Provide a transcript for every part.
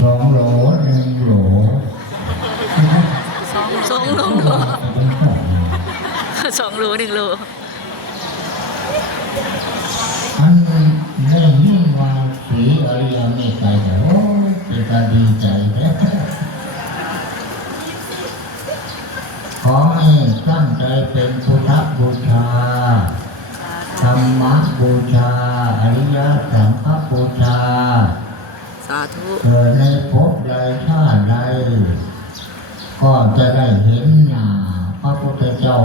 สองโหลหนึ่งโหลสองสองโลสองโลหนึ่งโลอันเรื่องยิ่งว่าสีอริยมตไตรแต่โอ้เป็นการดีใจแท้ขอให้ตั้งใจเป็นพุทธบูชาธรรมบูชาอริยสังฆบูชา สาธุเกิดในภพใดชาติใด ก็จะได้เห็นหน้าพระพุทธเจ้า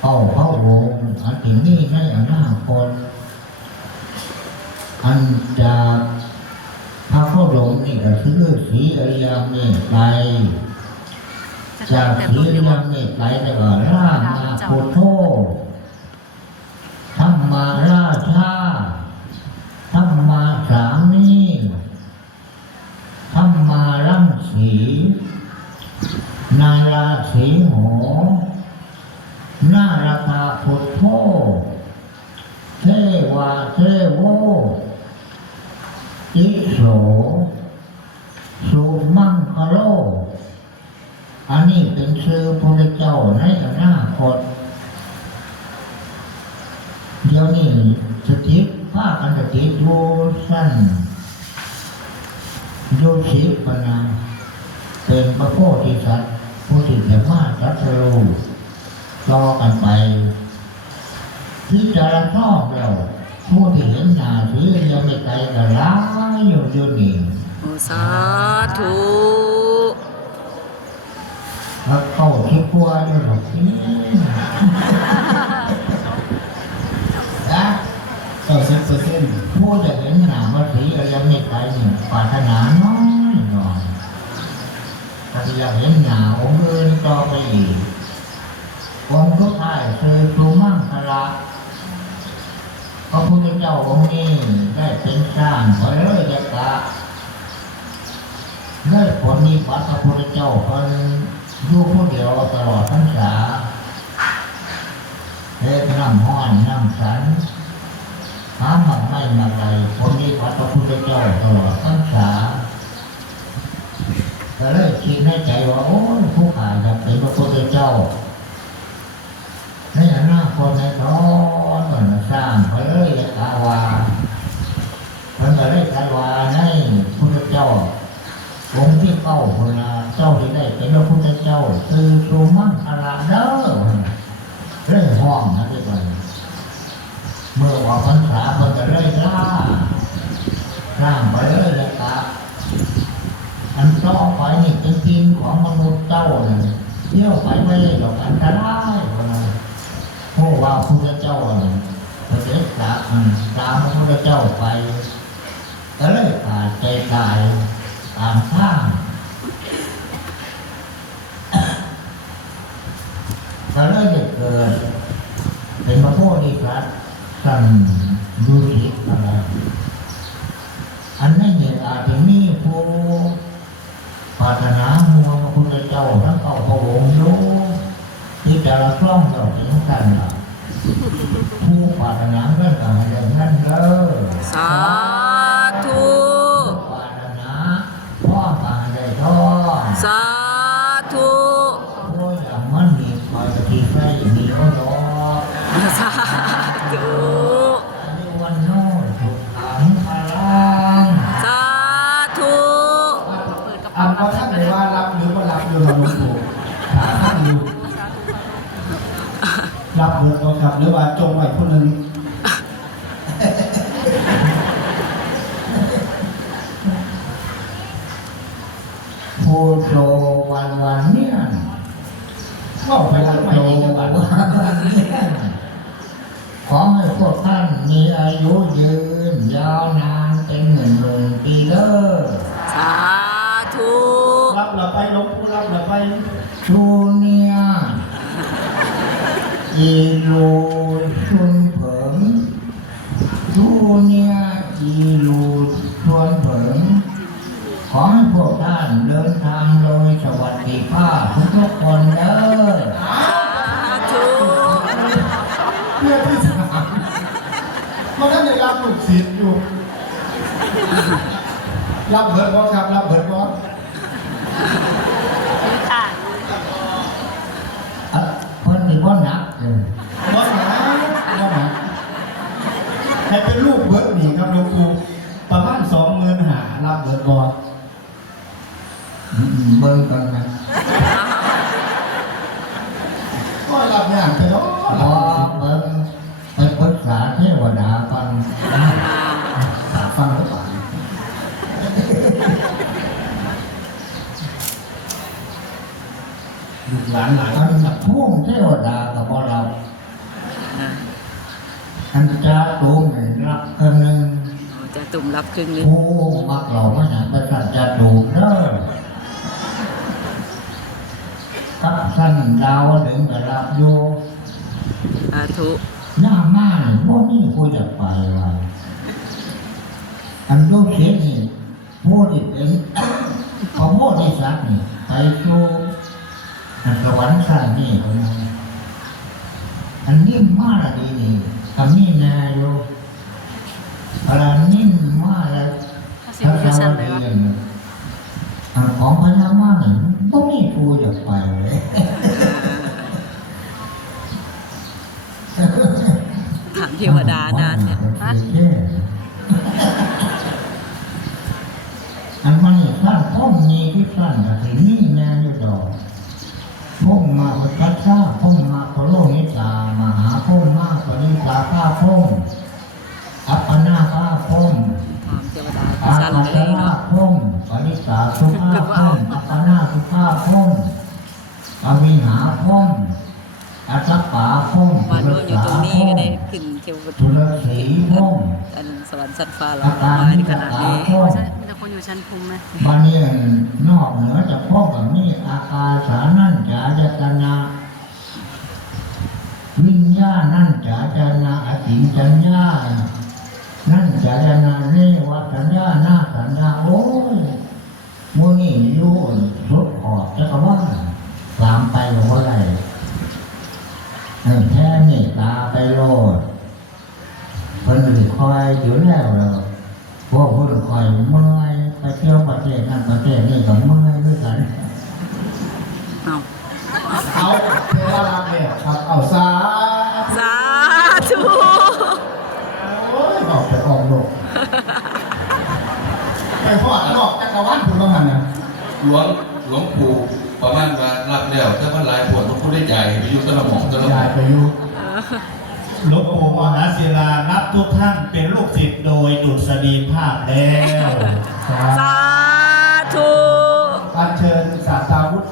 เข้าพระองค์อันถึงนี้ในอนาคตอันจากพระพุทธองค์นี่ก็คือสีอริยเมตไตรจากสีอริยเมตไตรแล้วก็ร่างมาพุทโธธรรมาราชาธรรมาสามี ธรรมารังสี นาราสีโหนาราคาพุทโธเทวาเทโว อิโสสุมังคโล อันนี้เป็นชื่อพระเจ้าในอนาคต เดี๋ยวนี้สถิตภาคอันสถิตโวสั้นโยชิปนาเป็นพระโพธิสัตว์ผู้ที่จะมาตรัสรู้ต่อกันไปที่จะรับองแล้ว ผู้ที่เห็นหน้าสียังไม่ไกลก็ร้ายอยู่อยู่นี่โอ้สาธุแล้วเข้าที่พัวอยู่หรอกนี่นะเก้าสิบเปอร์เซ็นต์ผู้จะเห็นหน้าว่าสียังไม่ไกลเนี่ยปรารถนาน้อยหน่อยถ้าอยากเห็นหน้าองค์อื่นต่อไปอีกองค์ทุกท้ายคือครูมั่งคละพระพุทธ เจ้าองค์นี้ได้เป็นสร้างพระเลยยกะได้ผลนิพพานพระพุทธเจ้าคนอยู่ผู้เดียวตลอดพรรษาเฮ็ดน้ำห้อนน้ำสันหาหมักไม่มาไรผลนิพพานพระพุทธเจ้าตลอดพรรษาก็เลยคิดในใจว่าโอ้ผู้ขาอยากเป็นพระพุทธเจ้าในอนาคตในตอนมันสร้างไปเลยกาวามันก็ได้กาวาใน พุทธเจ้าองค์ที่เก้าคนละเจ้าที่ได้เป็นพระพุทธเจ้า คือสุมังคลาเด้อเรื่องห้องนะที่มันเมื่อออกพรรษามันก็เลยล่าสร้างไปเลยกาอันต่อไปนี่เป็นทีมของมนุษย์เจ้าเนี่ยเที่ยวไปไม่ได้หรอกอันตรายเพราะว่าพระเจ้าเนี่ยพระเดชตาอันตามพระเจ้าไป ก็เลยขาดใจตายตามข้างก็เลยได้เกิด เป็นพระโพธิสัตว์สั่นดูสิอะไรอันนี้เนี่ยอาจจะมีผู้ปรารถนามัวพระพุทธเจ้าทั้งเก้าพระองค์รู้ที่แต่ละคล่องเราถึงกันล่ะผู้ปรารถนา สาธุโอ้ยอย่างมันมีคอยที่ใกล้มีก็รอสาธุอันนี้วันโน้ถูกขังพลังสาธุอันว่าท่านไหนว่ารับหรือว่ารับอยู่เราหลวงปู่ท่านอยู่รับหรือว่ารับหรือว่าจงไว้ผู้หนึ่ง ผู้โชวันวันเนี่ยก็ไปรับไปโชในจังหวัวัดนวันเนี่ยขอให้พวกท่านมีอายุยืนยาวนานเป็นหมื่นหมื่นปีเด้อสาธุรับเราไปหลวงปู่รับเราไปชูเนียอีลูชุนเผิงชูเนียอีลูชวนเผิงขอให้พวกท่านเดินทางโดยส วัสดิภาทุกคนเด้อสาธุเพื่อที่สามเพราะท่านได้รับลูกศิษย์อยู่ รับเบิดบ่ครับ รับเบิดบ่ค่ะอะเพิ่นสิบ่หนักเออบ่หนาบ่หนาให้เป็นลูกเบิดหนีครับหลวงปู่ประมาณสองหมื่นหารับเบิดบอืมเบิ่งกันนะ ก็รับยากไปเนาะพอเบิ่งไปปรึกษาเทวดาก่อนฟังแล้วป่านลูกหลานหลายอันพุ่งเทวดาก็บ่รับอันจะตูมนี่รับครึ่งหนึงจะตุ่มรับครึ่งนึงผู้มักเรามาหยังไปสั่นจะตูมเด้อ กับสั้นดาวดึงไปรับอยู่สาธุหน้าม่านบ่มีผู้จะไปว่าอันลูกเสียนี่ผู้ที่เป็นพอโมดิสัตว์นี่ไปสู่อันสวรรค์ชั้นนี่คนนั้นอันนี้มาละดีนี่ก็มีนาอยู่อะไรนิ่มมาแล้วพระสวัสดีอันของพญามานี่ สุภาพ่มอัปปนาสุภาพ่มอวิหาพ่มอัตตปาพ่มวันนู้นอยู่ตรงนี้ก็ได้ขึ้นเทวจุลสีพ่มอันสวรรค์สันฟ้าเราอามาในขกนาดนี้พ่มแต่คนอยู่ชั้นภูมิไหมบานี้นอกเหนือจากพ่อกับนี่อากาสานั่นจาจตนาวิญญาณนั่นจาจนาอติจัญญานั่นจาจนาเรวสัญญาหน้าสัญญาโอ้ยมูนี่อยู่สุดขอบจักรวาล ตามไปหรือว่าไรเออแค่เมตตาไปโลดคนอื่นคอยอยู่แล้วเราพวกผู้คอยเมื่อยไปเที่ยวประเทศนั้นประเทศนี้ก็เมื่อยด้วยกันเอาเอาเทวดาเนี่ยครับเอาซาสาธุโอ้ยบอกไปออกโลกไปพอดนอกจักรวาลคุณต้องหันนะหลวงหลวงปู่ ประมาณว่ารับแล้วถ้ามันหลายปวดต้องพูดได้ใหญ่ไปอยู่ตะละหมองตะละหมยาอยงไปอยู่หลวงปู่มหาศิลานับทุกท่านเป็นลูกศิษย์โดยดุษฎีภาพแล้วสาสาธุ การเชิญสาตาวุฒิ